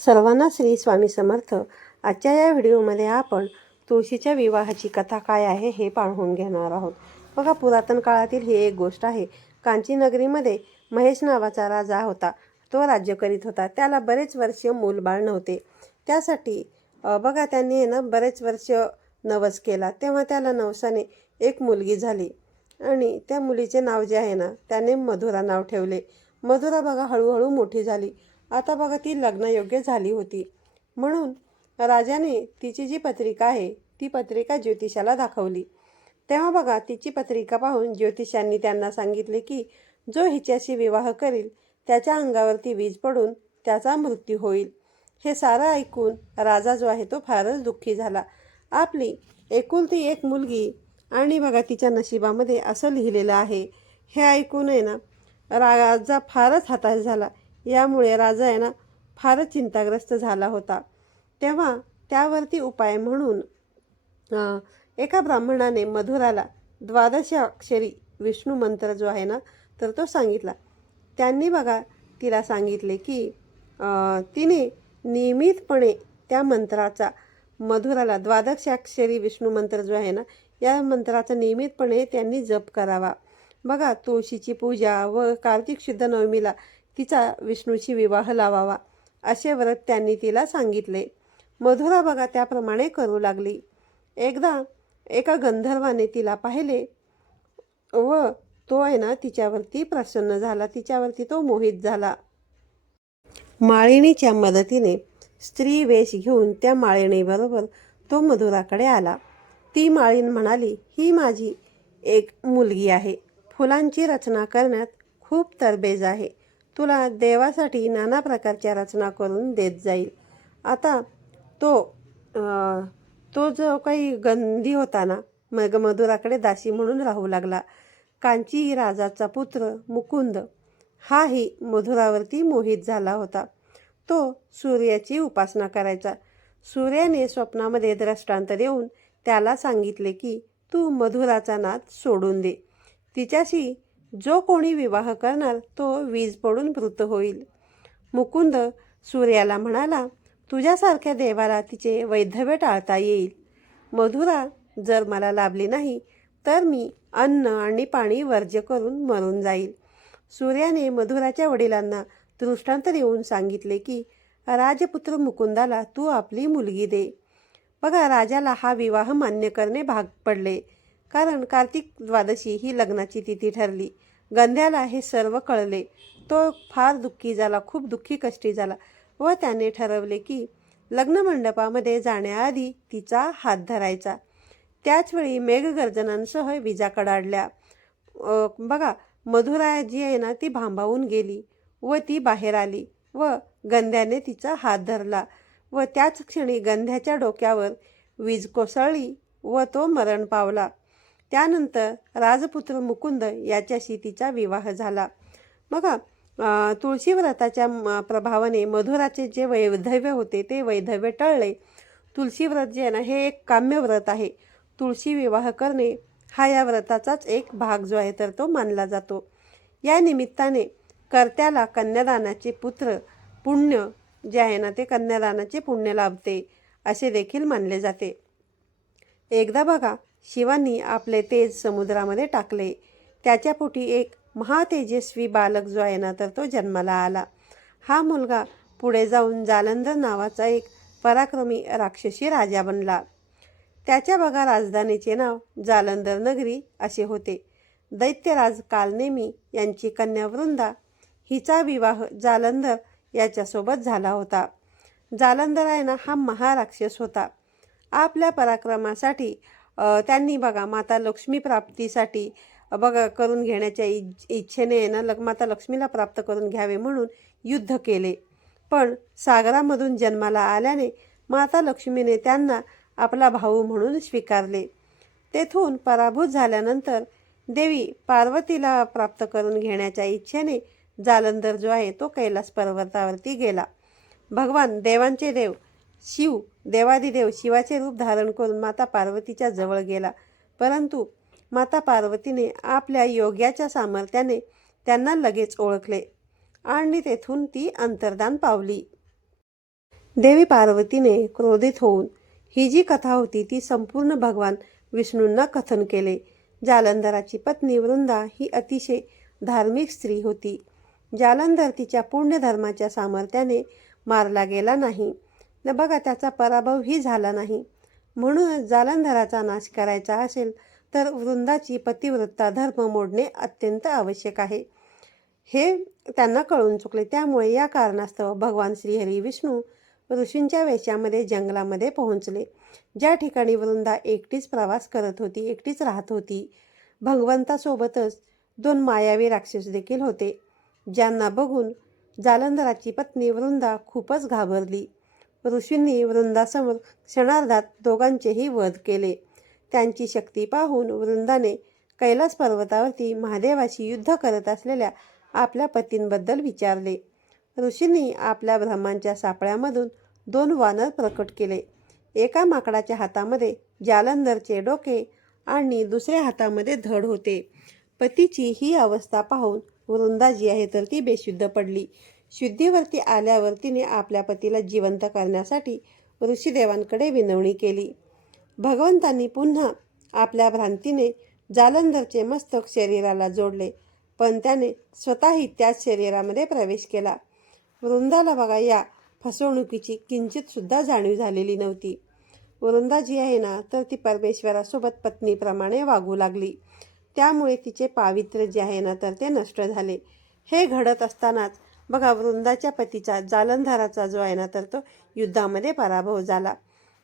सर्वांना श्री स्वामी समर्थ. आजच्या या व्हिडिओमध्ये आपण तुळशीच्या विवाहाची कथा काय आहे हे पाहून घेणार आहोत. बघा, पुरातन काळातील ही एक गोष्ट आहे. कांची नगरीमध्ये महेश नावाचा राजा होता. तो राज्य करीत होता. त्याला बरेच वर्ष मूलबाळ नव्हते. त्यासाठी बघा त्यांनी बरेच वर्ष नवस केला. तेव्हा त्याला नवसाने एक मुलगी झाली आणि त्या मुलीचे नाव जे आहे त्याने मधुरा नाव ठेवले. मधुरा बघा हळूहळू मोठी झाली. आता बघा ती लग्नयोग्य झाली होती. म्हणून राजाने तिची जी पत्रिका आहे ती पत्रिका ज्योतिषाला दाखवली. तेव्हा बघा तिची पत्रिका पाहून ज्योतिषांनी त्यांना सांगितले की जो हिच्याशी विवाह करील त्याच्या अंगावरती वीज पडून त्याचा मृत्यू होईल. हे सारं ऐकून राजा जो आहे तो फारच दुःखी झाला. आपली एकुलती एक मुलगी आणि बघा तिच्या नशिबामध्ये असं लिहिलेलं आहे. हे ऐकून राजा फारच हताश झाला. यामुळे राजा फारच चिंताग्रस्त झाला होता. तेव्हा त्यावरती उपाय म्हणून एका ब्राह्मणाने मधुराला 12 अक्षरी विष्णू मंत्र जो आहे तर तो सांगितला. त्यांनी बघा तिला सांगितले की तिने नियमितपणे त्या मंत्राचा मधुराला 12 अक्षरी विष्णू मंत्र जो आहे या मंत्राचा नियमितपणे त्यांनी जप करावा. बघा, तुळशीची पूजा व कार्तिक शुद्ध नवमीला तिचा विष्णूशी विवाह लावावा असे व्रत त्यांनी तिला सांगितले. मधुरा बघा त्याप्रमाणे करू लागली. एकदा एका गंधर्वाने तिला पाहिले व तो तिच्यावरती प्रसन्न झाला. तिच्यावरती तो मोहित झाला. माळिणीच्या मदतीने स्त्री वेश घेऊन त्या माळिणीबरोबर तो मधुराकडे आला. ती माळीण म्हणाली, ही माझी एक मुलगी आहे. फुलांची रचना करण्यात खूप तरबेज आहे. तुला देवासाठी नाना प्रकारच्या रचना करून देत जाईल. आता तो जो काही गंधी होता मग मधुराकडे दासी म्हणून राहू लागला. कांची राजाचा पुत्र मुकुंद हाही मधुरावरती मोहित झाला होता. तो सूर्याची उपासना करायचा. सूर्याने स्वप्नामध्ये दृष्टांत देऊन त्याला सांगितले की तू मधुराचा नाद सोडून दे. तिच्याशी जो कोणी विवाह करणार तो वीज पडून मृत होईल. मुकुंद सूर्याला म्हणाला, तुझ्यासारख्या देवाला तिचे वैधव्य टाळता येईल. मधुरा जर मला लाभली नाही तर मी अन्न आणि पाणी वर्ज्य करून मरून जाईल. सूर्याने मधुराच्या वडिलांना दृष्टांत देऊन सांगितले की राजपुत्र मुकुंदाला तू आपली मुलगी दे. बघा, राजाला हा विवाह मान्य करणे भाग पडले, कारण कार्तिक 12 ही लग्नाची तिथी ठरली. गंध्याला हे सर्व कळले. तो फार दुःखी झाला, खूप दुःखी कष्टी झाला व त्याने ठरवले की लग्नमंडपामध्ये जाण्याआधी तिचा हात धरायचा. त्याचवेळी मेघगर्जनांसह विजा कडाडल्या. बघा, मधुरा जी आहे ती भांबावून गेली व ती बाहेर आली व गंध्याने तिचा हात धरला व त्याच क्षणी गंध्याच्या डोक्यावर वीज कोसळली व तो मरण पावला. त्यानंतर राजपुत्र मुकुंद याच्याशी तिचा विवाह झाला. बघा, तुळशी व्रताच्या प्रभावाने मधुराचे जे वैधव्य होते ते वैधव्य टळले. तुळशी व्रत जे आहे हे एक काम्य व्रत आहे. तुळशी विवाह करणे हा या व्रताचाच एक भाग जो आहे तर तो मानला जातो. या निमित्ताने कर्त्याला कन्यादानाचे पुण्य जे आहे ते कन्यादानाचे पुण्य लाभते असे देखील मानले जाते. एकदा बघा, शिवांनी आपले तेज समुद्रामध्ये टाकले. त्याच्या पोटी एक महातेजस्वी बालक जो आहे तर तो जन्माला आला. हा मुलगा पुढे जाऊन जालंधर नावाचा एक पराक्रमी राक्षसी राजा बनला. त्याच्या बघा राजधानीचे नाव जालंधर नगरी असे होते. दैत्यराज कालनेमी यांची कन्या वृंदा हिचा विवाह जालंधर याच्यासोबत झाला होता. जालंधर हा महाराक्षस होता. आपल्या पराक्रमासाठी त्यांनी बघा माता लक्ष्मी प्राप्तीसाठी बघा करून घेण्याच्या इच्छेने माता लक्ष्मीला प्राप्त करून घ्यावे म्हणून युद्ध केले. पण सागरामधून जन्माला आल्याने माता लक्ष्मीने त्यांना आपला भाऊ म्हणून स्वीकारले. तेथून पराभूत झाल्यानंतर देवी पार्वतीला प्राप्त करून घेण्याच्या इच्छेने जालंधर जो आहे तो कैलास पर्वतावरती गेला. भगवान देवांचे देव शिव देवादिदेव शिवाचे रूप धारण करून माता पार्वतीच्या जवळ गेला. परंतु माता पार्वतीने आपल्या योग्याच्या सामर्थ्याने त्यांना लगेच ओळखले आणि तेथून ती अंतर्धान पावली. देवी पार्वतीने क्रोधित होऊन ही जी कथा होती ती संपूर्ण भगवान विष्णूंना कथन केले. जालंधराची पत्नी वृंदा ही अतिशय धार्मिक स्त्री होती. जालंधर तिच्या पुण्यधर्माच्या सामर्थ्याने मारला गेला नाही न बघा त्याचा पराभवही झाला नाही. म्हणूनच जालंधराचा नाश करायचा असेल तर वृंदाची पतिव्रता धर्म मोडणे अत्यंत आवश्यक आहे हे त्यांना कळून चुकले. त्यामुळे या कारणास्तव भगवान श्रीहरी विष्णू ऋषींच्या वेशामध्ये जंगलामध्ये पोहोचले, ज्या ठिकाणी वृंदा एकटीच प्रवास करत होती, एकटीच राहत होती. भगवंतासोबतच 2 मायावी राक्षस देखील होते, ज्यांना बघून जालंधराची पत्नी वृंदा खूपच घाबरली. ऋषींनी वृंदासमोर क्षणार्धात दोघांचेही वध केले. त्यांची शक्ती पाहून वृंदाने कैलास पर्वतावरती महादेवाशी युद्ध करत असलेल्या आपल्या पतींबद्दल विचारले. ऋषींनी आपल्या ब्रह्मांच्या सापळ्यामधून 2 वानर प्रकट केले. एका माकडाच्या हातामध्ये जालंधरचे डोके आणि दुसऱ्या हातामध्ये धड होते. पतीची ही अवस्था पाहून वृंदा जी आहे तर ती बेशुद्ध पडली. शुद्धीवरती आल्यावर तिने आपल्या पतीला जिवंत करण्यासाठी ऋषीदेवांकडे विनवणी केली. भगवंतांनी पुन्हा आपल्या भ्रांतीने जालंधरचे मस्तक शरीराला जोडले, पण त्याने स्वतःही त्याच शरीरामध्ये प्रवेश केला. वृंदाला बघा या फसवणुकीची किंचितसुद्धा जाणीव झालेली नव्हती. वृंदा जी आहे ना तर ती परमेश्वरासोबत पत्नीप्रमाणे वागू लागली. त्यामुळे तिचे पावित्र्य जे आहे ना तर ते नष्ट झाले. हे घडत असतानाच बघा वृंदाच्या पतीचा जालंधराचा जो आहे ना तर तो युद्धामध्ये पराभव झाला.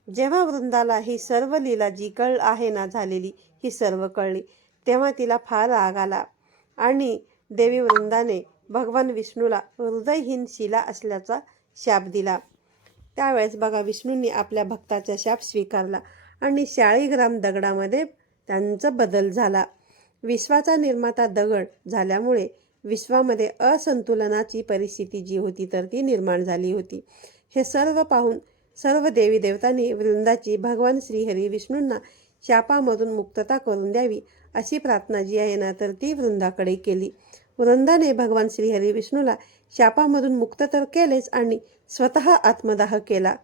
जेव्हा वृंदाला ही सर्व लीला जी आहे ना झालेली ही सर्व कळली, तेव्हा तिला फार राग आला आणि देवी वृंदाने भगवान विष्णूला हृदयहीन शिला असल्याचा शाप दिला. त्यावेळेस बघा विष्णूंनी आपल्या भक्ताचा शाप स्वीकारला आणि 40 ग्राम दगडामध्ये त्यांचा बदल झाला. विश्वाचा निर्माता दगड झाल्यामुळे विश्वामध्ये असंतुलनाची परिस्थिती जी होती तर ती निर्माण झाली होती. हे सर्व पाहून सर्व देवी देवतांनी वृंदाची भगवान श्रीहरी विष्णूंना शापामधून मुक्तता करून द्यावी अशी प्रार्थना जी आहे ना तर ती वृंदाकडे केली. वृंदाने भगवान श्रीहरी विष्णूला शापामधून मुक्त तर केलेच आणि स्वतः आत्मदाह केला.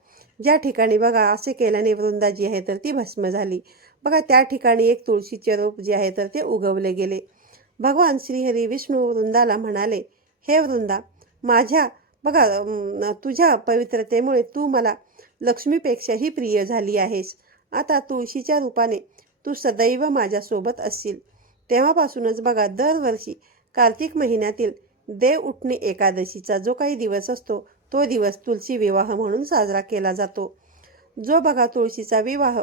ज्या ठिकाणी बघा असे केल्याने वृंदा जी आहे तर ती भस्म झाली. बघा त्या ठिकाणी एक तुळशीचे रोप जे आहे तर ते उगवले गेले. भगवान श्रीहरी विष्णू वृंदाला म्हणाले, हे वृंदा, माझ्या बघा तुझ्या पवित्रतेमुळे तू मला लक्ष्मीपेक्षाही प्रिय झाली आहेस. आता तुळशीच्या रूपाने तू सदैव माझ्यासोबत असशील. तेव्हापासूनच बघा दरवर्षी कार्तिक महिन्यातील देव उठणे एकादशीचा जो काही दिवस असतो तो दिवस तुळशी विवाह म्हणून साजरा केला जातो. जो बघा तुळशीचा विवाह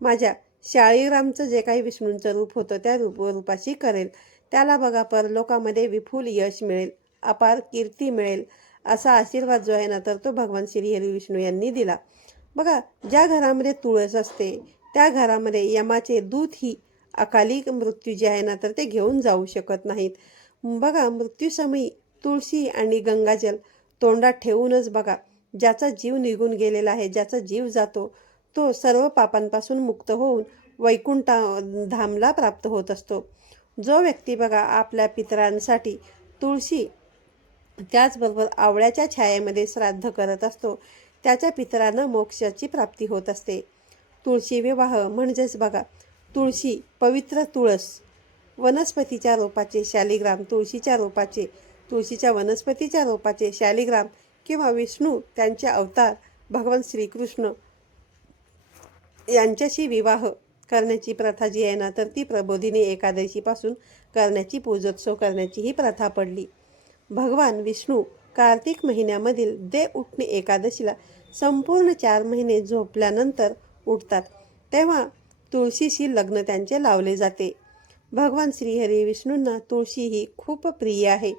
माझ्या शाळीरामचं जे काही विष्णूंचं रूप होतं त्या रूपाशी करेल, त्याला बघा परलोकामध्ये विपुल यश मिळेल, अपार कीर्ती मिळेल असा आशीर्वाद जो आहे ना तर तो भगवान श्रीहरी विष्णू यांनी दिला. बघा ज्या घरामध्ये तुळस असते त्या घरामध्ये यमाचे दूत ही अकाली मृत्यू जे आहे ना तर ते घेऊन जाऊ शकत नाहीत. बघा मृत्यूसमयी तुळशी आणि गंगाजल तोंडात ठेवूनच बघा ज्याचा जीव निघून गेलेला आहे, ज्याचा जीव जातो तो सर्व पापांपासून मुक्त होऊन वैकुंठ धामला प्राप्त होत असतो. जो व्यक्ती बघा आपल्या पितरांसाठी तुळशी त्याचबरोबर आवळ्याच्या छायेमध्ये श्राद्ध करत असतो त्याच्या पितरांना मोक्षाची प्राप्ती होत असते. तुळशी विवाह म्हणजेच बघा तुळशी, पवित्र तुळस, वनस्पतीच्या रोपाचे शालिग्राम, तुळशीच्या वनस्पतीच्या रोपाचे शालिग्राम किंवा विष्णू त्यांचे अवतार भगवान श्रीकृष्ण यांच्याशी विवाह करण्याची प्रथा जी आहे ना तर ती प्रबोधिनी एकादशीपासून करण्याची पूजोत्सव करण्याची ही प्रथा पडली. भगवान विष्णू कार्तिक महिन्यामधील देव उठणे एकादशीला संपूर्ण 4 महिने झोपल्यानंतर उठतात, तेव्हा तुळशीशी लग्न त्यांचे लावले जाते. भगवान श्रीहरी विष्णूंना तुळशी ही खूप प्रिय आहे.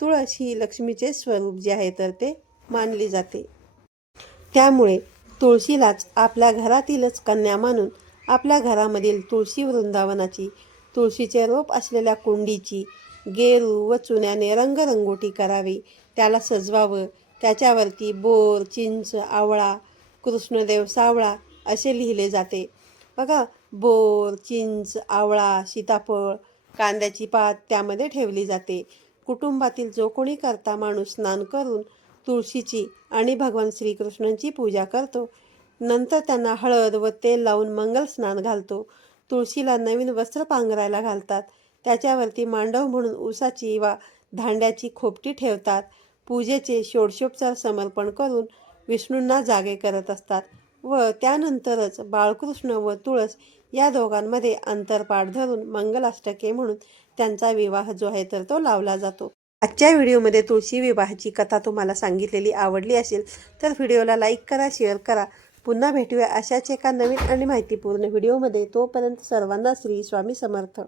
तुळस ही लक्ष्मीचे स्वरूप जे आहे तर ते मानली जाते. त्यामुळे तुळशीलाच आपल्या घरातीलच कन्या मानून आपल्या घरामधील तुळशी वृंदावनाची, तुळशीचे रोप असलेल्या कुंडीची गेरू व चुन्याने रंगरंगोटी करावी, त्याला सजवावं. त्याच्यावरती बोर, चिंच, आवळा, कृष्णदेव सावळा असे लिहिले जाते. बघा बोर, चिंच, आवळा, सीताफळ, कांद्याची पात त्यामध्ये ठेवली जाते. कुटुंबातील जो कोणी करता माणूस स्नान करून तुळशीची आणि भगवान श्रीकृष्णांची पूजा करतो. नंतर त्यांना हळद व तेल लावून मंगल स्नान घालतो. तुळशीला नवीन वस्त्र पांघरायला घालतात. त्याच्यावरती मांडव म्हणून उसाची वा धांड्याची खोपटी ठेवतात. पूजेचे षोडशोपचार समर्पण करून विष्णूंना जागे करत असतात व त्यानंतरच बाळकृष्ण व तुळस या दोघांमध्ये अंतरपाठ धरून मंगलाष्टके म्हणून त्यांचा विवाह जो आहे तर तो लावला जातो. आजच्या व्हिडिओमध्ये तुळशी विवाहाची कथा तुम्हाला सांगितलेली आवडली असेल तर व्हिडिओला लाईक करा, शेअर करा. पुन्हा भेटूया अशाच एका नवीन आणि माहितीपूर्ण व्हिडिओमध्ये. तोपर्यंत सर्वांना श्री स्वामी समर्थ.